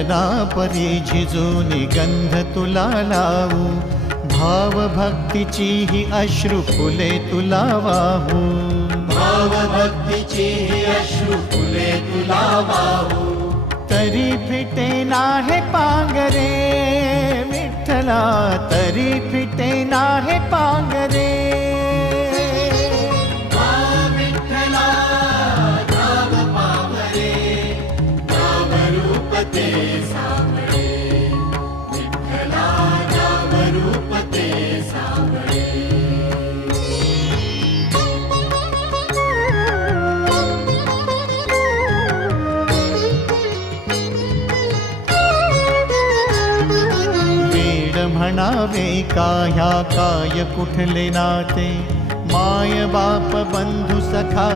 चंदना परी झिजूनी गंध तुला लावू, भाव भक्तीची ही अश्रु फुले तुला वाहू, भाव भक्तीची ही अश्रु फुले तुला वाहू. तरी फिटे नाहे पांगरे विठ्ठला, तरी फिटे नाहे पांगरे. विठ्ठला नाम पावरे, नाम रूप ते सावळे. विठ्ठला नाम रूप ते सावळे. म्हणावे काह्या काय कुठले नाते, माय बाप बंधू सखा